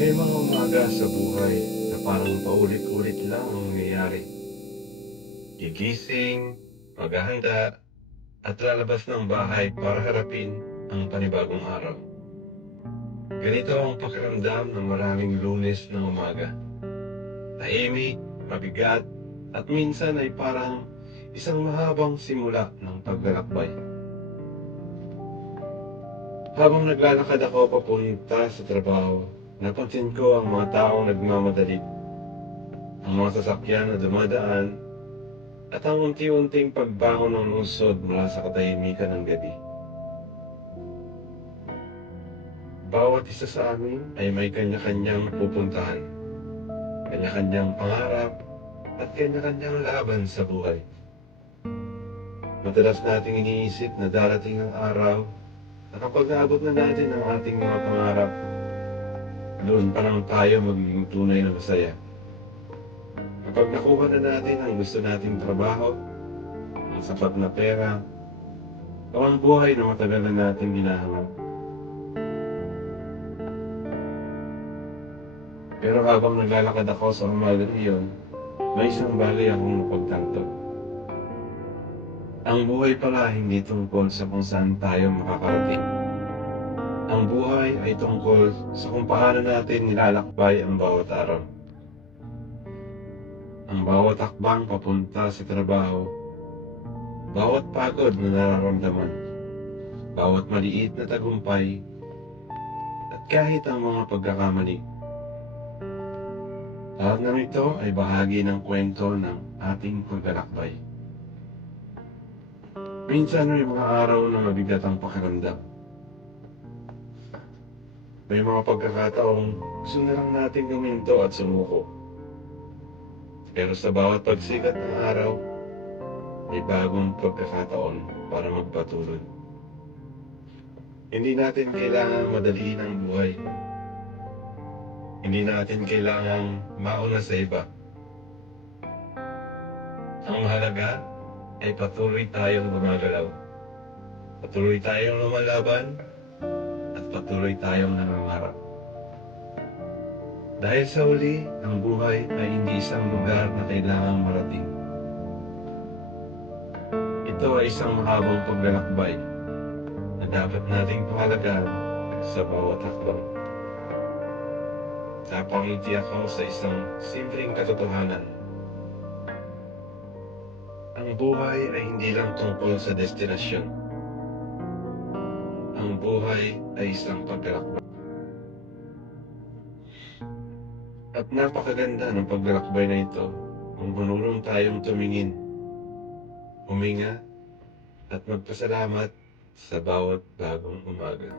May mga umaga sa buhay na parang paulit-ulit lang ang nangyayari. Gigising, maghahanda, at lalabas ng bahay para harapin ang panibagong araw. Ganito ang pakiramdam ng maraming Lunes ng umaga. Tahimik, mabigat, at minsan ay parang isang mahabang simula ng paglalakbay. Habang naglalakad ako papunta sa trabaho, napansin ko ang mga taong nagmamadali, ang mga sasakyan na dumadaan, at ang unti-unting pagbangon ng lungsod mula sa katahimikan ng gabi. Bawat isa sa amin ay may kanya-kanyang pupuntahan, kanya-kanyang pangarap, at kanya-kanyang laban sa buhay. Madalas nating iniisip na darating ang araw na kapag naabot na natin ang ating mga pangarap, doon pa lang tayo magiging tunay na masaya. Kapag nakuha na natin ang gusto nating trabaho, ang sapat na pera, o ang buhay na matagal na nating hinahanap. Pero habang naglalakad ako sa umagang iyon, may isang bagay akong napagtanto. Ang buhay pala hindi tungkol sa kung saan tayo makakarating. Ang buhay ay tungkol sa kung paano natin nilalakbay ang bawat araw. Ang bawat hakbang papunta sa trabaho, bawat pagod na nararamdaman, bawat maliit na tagumpay, at kahit ang mga pagkakamali. Lahat ng ito ay bahagi ng kwento ng ating paglalakbay. Minsan may mga araw na mabigat ang pakiramdam. May mga pagkakataong gusto na lang natin guminto at sumuko. Pero sa bawat pagsikat ng araw, may bagong pagkakataon para magpatuloy. Hindi natin kailangan madaliin ang buhay. Hindi natin kailangang mauna sa iba. Ang mahalaga ay patuloy tayong gumagalaw. Patuloy tayong lumalaban at patuloy tayong nangangarap. Dahil sa huli, ang buhay ay hindi isang lugar na kailangang marating. Ito ay isang mahabang paglalakbay na dapat nating pahalagaan sa bawat hakbang. Napangiti ako sa isang simpleng katotohanan. Ang buhay ay hindi lang tungkol sa destinasyon. Ang buhay ay isang paglalakbay. At napakaganda ng paglalakbay na ito kung marunong tayong tumingin, huminga, at magpasalamat sa bawat bagong umaga.